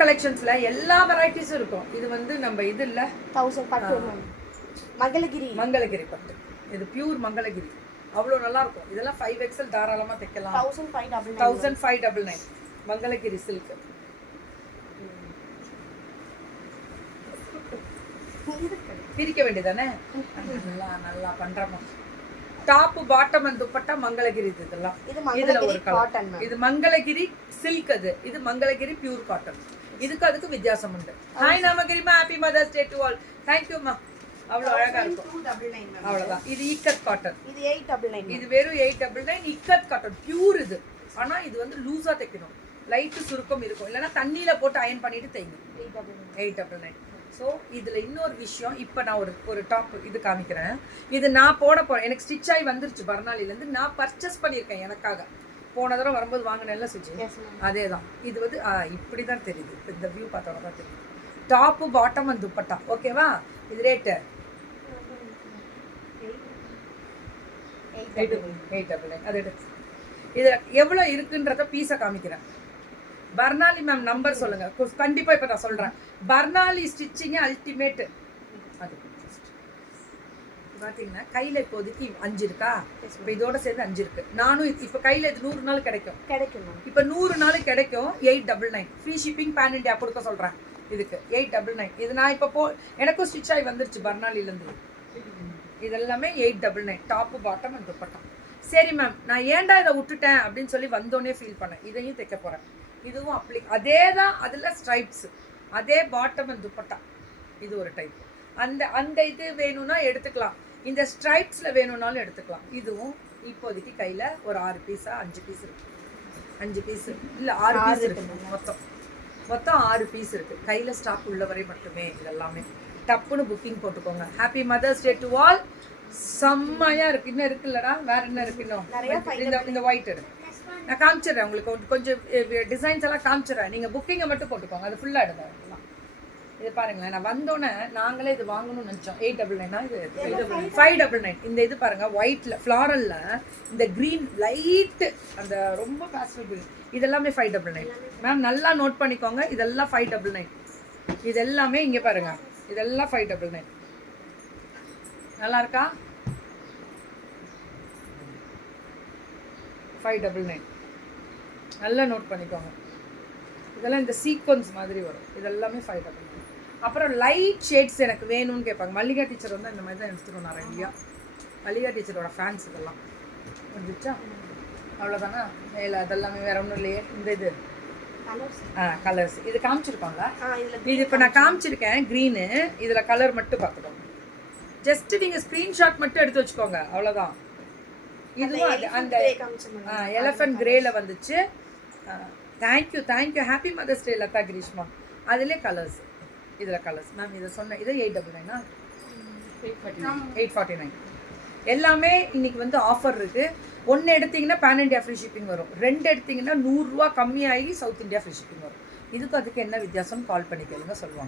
கலெக்ஷன்ஸ்ல எல்லா வெரைட்டிஸும் இருக்கும். இது வந்து நம்ம இது இல்ல 1000 பட்டு மங்களகிரி பட்டு. இது பியூர் மங்களகிரி. அவ்வளோ நல்லா இருக்கும். இதெல்லாம் 5XL தாராளமா தைக்கலாம். 1599 மங்களகிரி சில்க். பிரிக்க வேண்டியதானே? நல்லா நல்லா பண்றோம். Top bottom and dupatta Mangalagiri. இதெல்லாம் இதுல ஒரு காட்டன். இது மங்களகிரி சில்க். இது மங்களகிரி பியூர் காட்டன். இதுக்கு அதுக்கு வித்தியாசம் உண்டு. ஹாய் நமகிரிமா, happy mother's day to all. Thank you மா. அவ்வளவு அழகா இருக்கும். அவ்வளவுதான். இது இக்கத் காட்டன். இது 899. இது வெறும் 899 இக்கத் காட்டன் பியூர். இது ஆனா இது வந்து லூஸா தைக்கணும். லைட் சுருக்கம் இருக்கும். இல்லைன்னா தண்ணியில போட்டு அயன் பண்ணிட்டு தைங்க. 899. ஸோ இதில் இன்னொரு விஷயம், இப்போ நான் ஒரு டாப் இது காமிக்கிறேன். இது நான் போட போகிறேன். எனக்கு ஸ்டிச் ஆகி வந்துருச்சு பர்னாலிலேருந்து. நான் பர்ச்சேஸ் பண்ணியிருக்கேன் எனக்காக. போன தடவை வரும்போது வாங்கினேன்ல சுவிட்ச். அதே தான். இது வந்து இப்படி தான் தெரியுது. இப்போ இந்த வியூ பார்த்தோன்னா தான் தெரியுது. Top bottom and dupatta. ஓகேவா? இது ரேட்டு 899. அது இது எவ்வளோ இருக்குன்றத பீஸை காமிக்கிறேன். பர்னாலி மேம் நம்பர் சொல்லுங்க. கண்டிப்பா இப்ப நான் சொல்றேன். Barnali stitching ultimate. அது பாத்தீங்கன்னா கையில இப்போதைக்கு 5 இருக்கா? இப்ப இதோட சேர்ந்து 5 இருக்கு. நானும் இப்ப கையில இது 100 நாள் கிடைக்கும். இப்ப 100 நாள் கிடைக்கும். 899 ஃப்ரீ ஷிப்பிங் பேன் இண்டியா கொடுக்க சொல்றேன். இதுக்கு 899. இது நான் இப்ப எனக்கும் ஸ்டிச் ஆகி வந்துருச்சு பர்னாலில இருந்து. இதெல்லாமே 899 டாப் பாட்டம் அண்ட் துப்பட்டா. சரி மேம், நான் ஏன்டா இதை விட்டுட்டேன் அப்படின்னு சொல்லி வந்தோடனே ஃபீல் பண்ணேன். இதையும் தைக்க போறேன். இதுவும் அதே தான். அதில் ஸ்ட்ரைப்ஸ், அதே பாட்டம் அண்ட் துப்பட்டா. இது ஒரு டைப். அந்த இது வேணும்னா எடுத்துக்கலாம். இந்த ஸ்ட்ரைப்ஸில் வேணும்னாலும் எடுத்துக்கலாம். இதுவும் இப்போதைக்கு கையில் ஒரு 6 பீஸா 5 பீஸ் இருக்கு. 5 பீஸ் இல்லை 6 பீஸ் இருக்கு. மொத்தம் 6 பீஸ் இருக்குது. கையில் ஸ்டாக் உள்ளவரை மட்டுமே. இதெல்லாமே டப்புன்னு புக்கிங் போட்டுக்கோங்க. Happy mother's day to all. செம்மையாக இருக்குது. இன்னும் இருக்குல்லடா, வேறு என்ன இருக்கு இன்னும்? இந்த ஒயிட் இருக்கு. நான் காமிச்சிடுறேன் உங்களுக்கு. கொஞ்சம் டிசைன்ஸ் எல்லாம் காமிச்சிடுறேன். நீங்கள் புக்கிங்கை மட்டும் போட்டுக்கோங்க. அது ஃபுல்லாக எடுங்க. இது பாருங்களேன், நான் வந்தோன்னே நாங்களே இது வாங்கணும்னு நினச்சோம். 899. இது 599. இந்த இது பாருங்கள், ஒயிட்டில் ஃப்ளாரலில் இந்த க்ரீன் லைட்டு அந்த ரொம்ப பேஸ்டல் க்ரீன். இதெல்லாமே 599 மேம். நல்லா நோட் பண்ணிக்கோங்க. இதெல்லாம் 599. இது எல்லாமே இங்கே பாருங்கள், இதெல்லாம் 599. நல்லா இருக்கா? 599. நல்லா நோட் பண்ணிக்கோங்க. இதெல்லாம் இந்த சீக்வன்ஸ் மாதிரி வரும். இதெல்லாமே 599. அப்புறம் லைட் ஷேட்ஸ் எனக்கு வேணும்னு கேட்பாங்க. மல்லிகா டீச்சர் வந்து இந்த மாதிரி தான் எடுத்துருவோம் நிறையா. மல்லிகா டீச்சரோட ஃபேன்ஸ் இதெல்லாம் வந்துச்சா? அவ்வளோதானா? இல்லை அதெல்லாமே வேற ஒன்றும் இல்லையே. இந்த இது கலர்ஸ் இது காமிச்சிருக்கோங்களா? இது இப்போ நான் காமிச்சிருக்கேன் க்ரீனு. இதில் கலர் மட்டும் பார்த்துக்கோங்க. ஜஸ்ட் நீங்கள் ஸ்க்ரீன்ஷாட் மட்டும் எடுத்து வச்சுக்கோங்க. அவ்வளோதான். இதுவும் அந்த எலஃபண்ட் கிரேல வந்துச்சு. தேங்க்யூ ஹாப்பி மதர்ஸ் டே லதா கிரீஷ்மா. அதிலே கலர்ஸ். இதில் கலர்ஸ் மேம். இதை சொன்னேன். இது 899. 849. எல்லாமே இன்னைக்கு வந்து ஆஃபர் இருக்குது. 1 எடுத்திங்கன்னா பேன் இண்டியா ஃப்ரீ ஷிப்பிங் வரும். 2 எடுத்திங்கன்னா 100 ரூபா கம்மியாகி சவுத் இந்தியா ஃப்ரீ ஷிப்பிங் வரும். இதுக்கு அதுக்கு என்ன வித்தியாசம்னு கால் பண்ணி கேளுங்க, சொல்லுவாங்க.